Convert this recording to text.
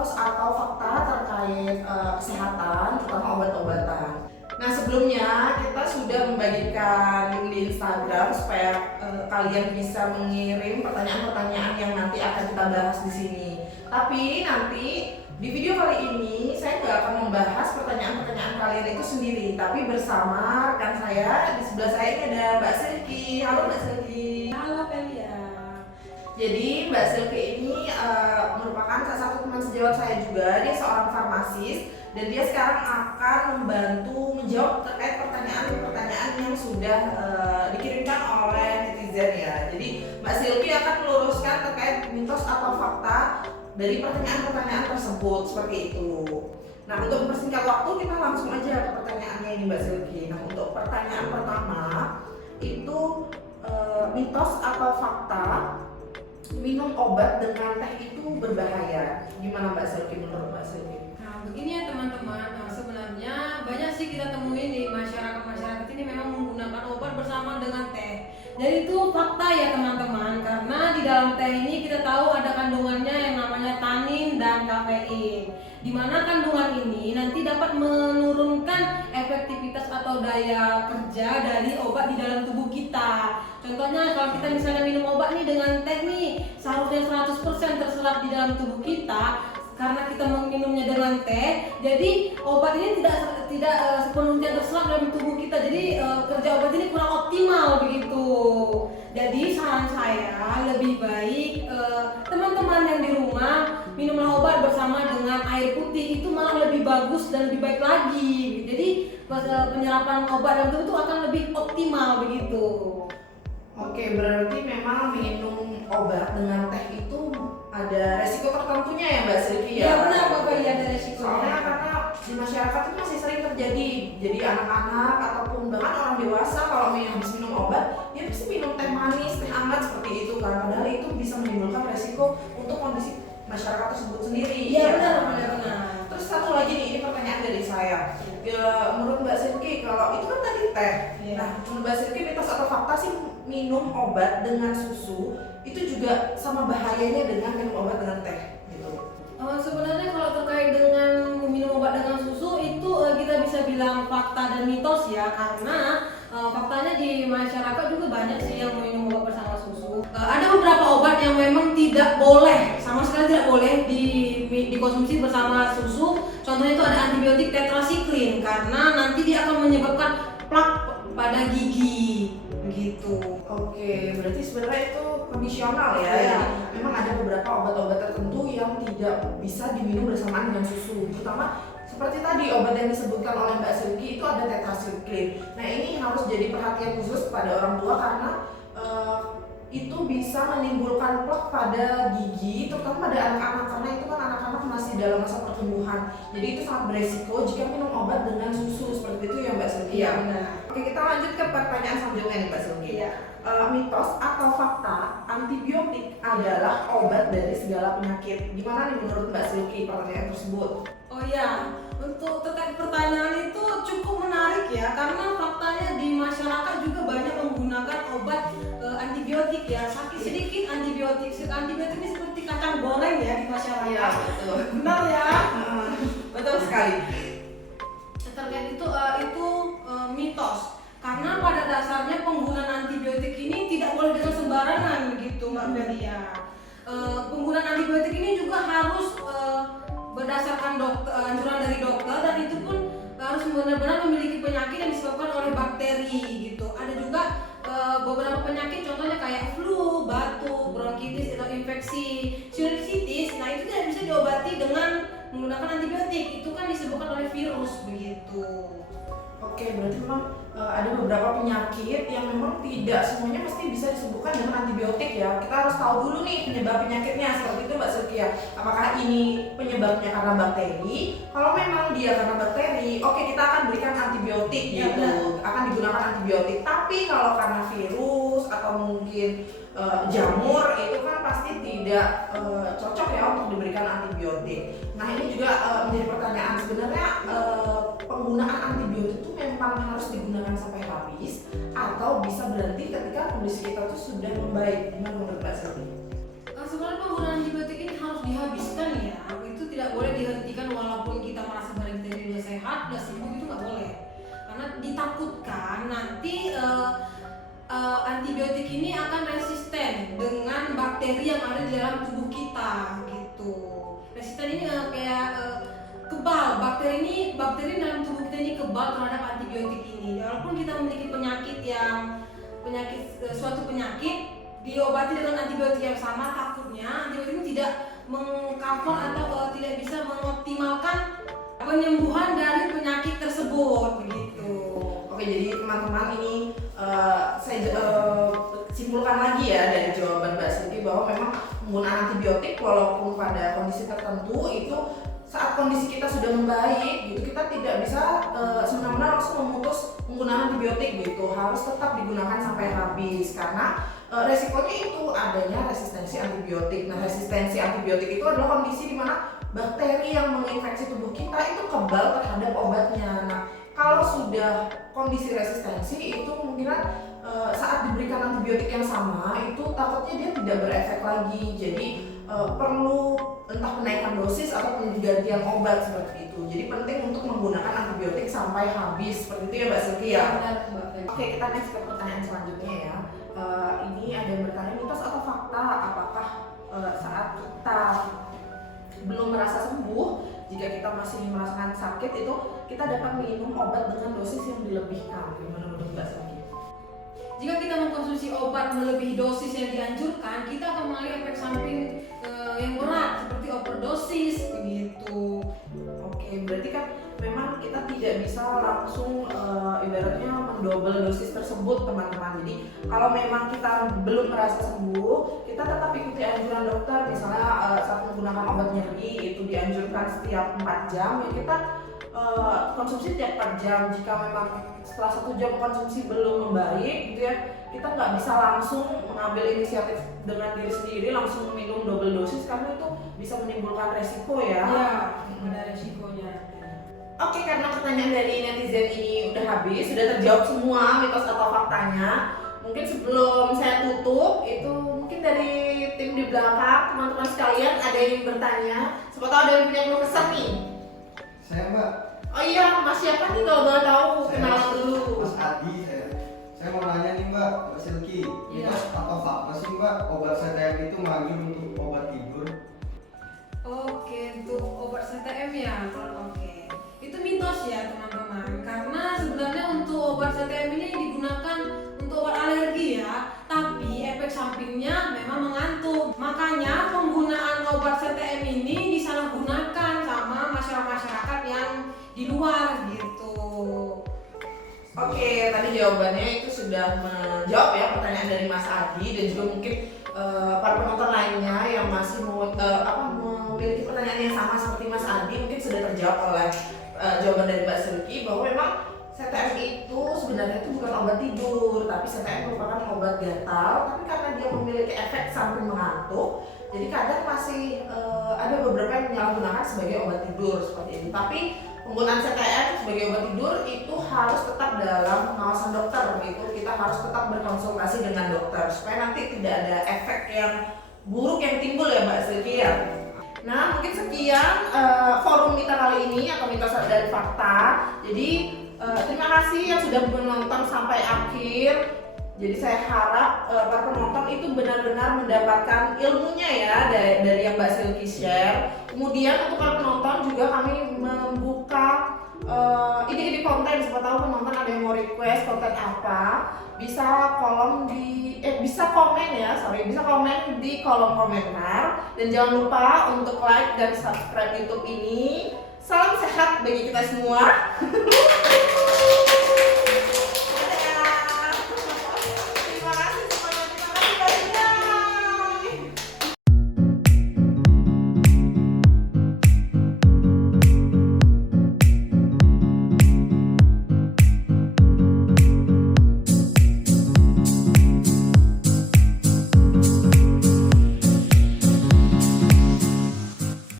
mitos atau fakta terkait kesehatan, terutama obat-obatan. Nah, sebelumnya kita sudah membagikan link di Instagram supaya kalian bisa mengirim pertanyaan-pertanyaan yang nanti akan kita bahas di sini. Tapi nanti di video kali ini saya nggak akan membahas pertanyaan-pertanyaan kalian itu sendiri, tapi bersama rekan saya. Di sebelah saya ini ada Mbak Silky. Halo Mbak Silky. Halo Pelia. Jadi Mbak Silky ini merupakan salah satu teman sejawat saya juga. Dia seorang farmasis dan dia sekarang akan membantu menjawab terkait pertanyaan-pertanyaan yang sudah dikirimkan oleh netizen ya. Jadi Mbak Silky akan meluruskan terkait mitos atau fakta dari pertanyaan-pertanyaan tersebut, seperti itu. Nah, untuk mempersingkat waktu kita langsung aja ke pertanyaannya ini Mbak Silky. Nah, untuk pertanyaan pertama itu mitos atau fakta minum obat dengan teh itu berbahaya. Gimana Mbak Silky, menurut Mbak Silky? Nah, begini ya teman-teman. Sebenarnya banyak sih kita temuin di masyarakat ini memang menggunakan obat bersama dengan teh. Jadi itu fakta ya teman-teman, karena di dalam teh ini kita tahu ada kandungannya yang namanya tanin dan kafein. Di mana kandungan ini nanti dapat menurunkan efektivitas atau daya kerja dari obat di dalam tubuh kita. Contohnya kalau kita misalnya minum obat nih dengan teh nih, seharusnya 100% terserap di dalam tubuh kita. Karena kita meminumnya dengan teh, jadi obat ini tidak sepenuhnya terserap dalam tubuh kita. Jadi kerja obat ini kurang optimal begitu. Jadi saran saya lebih baik teman-teman yang di rumah minumlah obat bersama dengan air putih, itu malah lebih bagus dan lebih baik lagi. Jadi penyerapan obat dalam tubuh itu akan lebih optimal begitu. Oke, berarti memang minum obat dengan teh itu ada resiko tertentunya ya Mbak Silky ya? Iya benar Bapak, iya ada resikonya. Soalnya karena di masyarakat itu masih sering terjadi. Jadi anak-anak ataupun bahkan orang dewasa kalau habis minum obat, dia pasti minum teh manis, teh hangat seperti itu kan. Padahal itu bisa menimbulkan resiko untuk kondisi masyarakat tersebut sendiri. Iya ya, benar. Terus satu lagi nih, ini pertanyaan dari saya. Menurut Mbak Silky, kalau itu kan tadi teh. Iya. Nah, menurut Mbak Silky mitos atau fakta sih minum obat dengan susu itu juga sama bahayanya dengan minum obat dengan teh gitu? Sebenarnya kalau terkait dengan minum obat dengan susu itu kita bisa bilang fakta dan mitos ya, karena faktanya di masyarakat juga banyak sih yang minum obat bersama susu. Ada beberapa obat yang memang tidak boleh, sama sekali tidak boleh dikonsumsi bersama susu. Contohnya itu ada antibiotik tetrasiklin, karena nanti dia akan menyebabkan plak pada gigi begitu. Oke, berarti sebenarnya itu kondisional ya. Iya. Jadi memang ada beberapa obat-obat tertentu yang tidak bisa diminum bersamaan dengan susu. Terutama seperti tadi obat yang disebutkan oleh Mbak Silky itu ada tetrasiklin. Nah, ini harus jadi perhatian khusus pada orang tua karena itu bisa menimbulkan plak pada gigi, terutama pada anak-anak, karena itu kan anak-anak masih dalam masa pertumbuhan. Jadi itu sangat beresiko jika minum obat dengan susu seperti itu ya Mbak Silky. Iya benar. Oke, kita lanjut ke pertanyaan selanjutnya nih Mbak Silky. Iya. Mitos atau fakta antibiotik adalah obat dari segala penyakit. Gimana nih menurut Mbak Silky pertanyaan tersebut? Oh ya, untuk terkait pertanyaan itu cukup menarik ya, karena faktanya di masyarakat juga banyak menggunakan obat antibiotik ya. Sakit sedikit antibiotik. Antibiotik ini seperti kacang goreng ya di masyarakat. Iya, betul. Benar ya. Betul sekali. Terkait itu mitos. Karena pada dasarnya penggunaan antibiotik ini tidak boleh dengan sembarangan begitu Mbak Melia. Penggunaan antibiotik ini juga harus berdasarkan anjuran dari dokter, dan itu pun harus benar-benar memiliki penyakit yang disebabkan oleh bakteri gitu. Ada juga beberapa penyakit contohnya kayak flu, batuk, bronkitis atau infeksi sinusitis. Nah, itu tidak bisa diobati dengan menggunakan antibiotik. Itu kan disebabkan oleh virus begitu. Oke, berarti memang ada beberapa penyakit yang memang tidak semuanya pasti bisa disembuhkan dengan antibiotik ya. Kita harus tahu dulu nih penyebab penyakitnya, seperti itu Mbak Silky ya. Apakah ini penyebabnya karena bakteri? Kalau memang dia karena bakteri, oke, kita akan berikan antibiotik Ya, gitu. Akan digunakan antibiotik. Tapi kalau karena virus atau mungkin jamur, itu kan pasti tidak cocok ya untuk diberikan antibiotik. Nah, ini juga menjadi pertanyaan sebenarnya, penggunaan antibiotik itu memang harus digunakan sampai habis atau bisa berhenti ketika kondisi kita tuh sudah membaik. Gimana menurut Mbak Silky? Sebenarnya penggunaan antibiotik ini harus dihabiskan ya. Itu tidak antibiotik ini akan resisten dengan bakteri yang ada di dalam tubuh kita gitu. Resisten ini kebal, bakteri dalam tubuh kita ini kebal terhadap antibiotik ini. Walaupun kita memiliki suatu penyakit diobati dengan antibiotik yang sama, takutnya antibiotik ini tidak mengcover atau tidak bisa mengoptimalkan penyembuhan dari penyakit tersebut begitu. Oke, jadi teman-teman ini saya simpulkan lagi ya dari jawaban Mbak Silky bahwa memang penggunaan antibiotik walaupun pada kondisi tertentu itu saat kondisi kita sudah membaik gitu, kita tidak bisa semena-mena langsung memutus penggunaan antibiotik gitu, harus tetap digunakan sampai habis karena resikonya itu adanya resistensi antibiotik. Nah, resistensi antibiotik itu adalah kondisi di mana bakteri yang menginfeksi tubuh kita itu kebal terhadap obatnya. Nah, kalau sudah kondisi resistensi itu kemungkinan saat diberikan antibiotik yang sama itu takutnya dia tidak berefek lagi. Jadi perlu entah penaikan dosis atau penggantian obat seperti itu. Jadi penting untuk menggunakan antibiotik sampai habis seperti itu ya Mbak Silky ya. Benar, Mbak. Oke, kita next ke pertanyaan selanjutnya ya. Ini ada yang bertanya, mitos atau fakta apakah saat kita belum merasa sembuh, jika kita masih merasakan sakit itu kita dapat minum obat dengan dosis yang dilebihkan? Gimana menurut Mbak Silky? Jika kita mengkonsumsi obat melebihi dosis yang dianjurkan, kita akan mengalami efek samping yang berat seperti overdosis begitu. Oke, berarti kan memang kita tidak bisa langsung ibaratnya mendobel dosis tersebut teman-teman. Jadi kalau memang kita belum merasa sembuh, kita tetap ikuti anjuran dokter. Misalnya saat menggunakan obat nyeri itu dianjurkan setiap 4 jam, ya kita konsumsi tiap 4 jam. Jika memang setelah 1 jam konsumsi belum membaik gitu ya, kita nggak bisa langsung mengambil inisiatif dengan diri sendiri langsung minum double dosis karena itu bisa menimbulkan resiko ya. Iya, ada resikonya. Oke, karena pertanyaan dari netizen ini udah habis, sudah terjawab semua mitos atau faktanya. Mungkin sebelum saya tutup, itu mungkin dari tim di belakang, teman-teman sekalian ada yang ingin bertanya. Siapa tahu ada yang punya keluh kesah nih. Saya Mbak. Oh iya, Mas siapa nih kalau boleh tahu? Kenalan dulu. Mas Adi saya mau nanya nih Mbak Silky. Iya. Mitos atau fakta sih Mbak obat CTM itu manggil untuk obat tidur? Oke, untuk obat CTM ya, oke. Itu mitos ya teman-teman, karena sebenarnya untuk obat CTM ini digunakan untuk obat alergi ya, tapi efek sampingnya memang mengantuk. Makanya penggunaan obat CTM ini disalahgunakan sama masyarakat yang di luar gitu. Oke, tadi jawabannya itu sudah menjawab ya pertanyaan dari Mas Adi dan juga mungkin para penonton lainnya yang masih memiliki pertanyaan yang sama seperti Mas Adi mungkin sudah terjawab oleh jawaban dari Mbak Silky bahwa memang CTM itu sebenarnya itu bukan obat tidur, tapi CTM merupakan obat gatal, tapi karena dia memiliki efek samping mengantuk, jadi kadang masih ada beberapa yang menyalahgunakan sebagai obat tidur seperti itu. Tapi penggunaan CTM sebagai obat tidur itu harus tetap dalam pengawasan dokter begitu. Kita harus tetap berkonsultasi dengan dokter supaya nanti tidak ada efek yang buruk yang timbul ya Mbak Silky ya. Nah, mungkin sekian forum kita kali ini atau mitos dan fakta. Jadi terima kasih yang sudah menonton sampai akhir. Jadi saya harap para penonton itu benar-benar mendapatkan ilmunya ya dari yang Mbak Silky share. Kemudian untuk para penonton juga kami membuka ide-ide konten. Siapa tahu penonton ada yang mau request konten apa, bisa bisa komen di kolom komentar. Dan jangan lupa untuk like dan subscribe YouTube ini. Salam sehat bagi kita semua.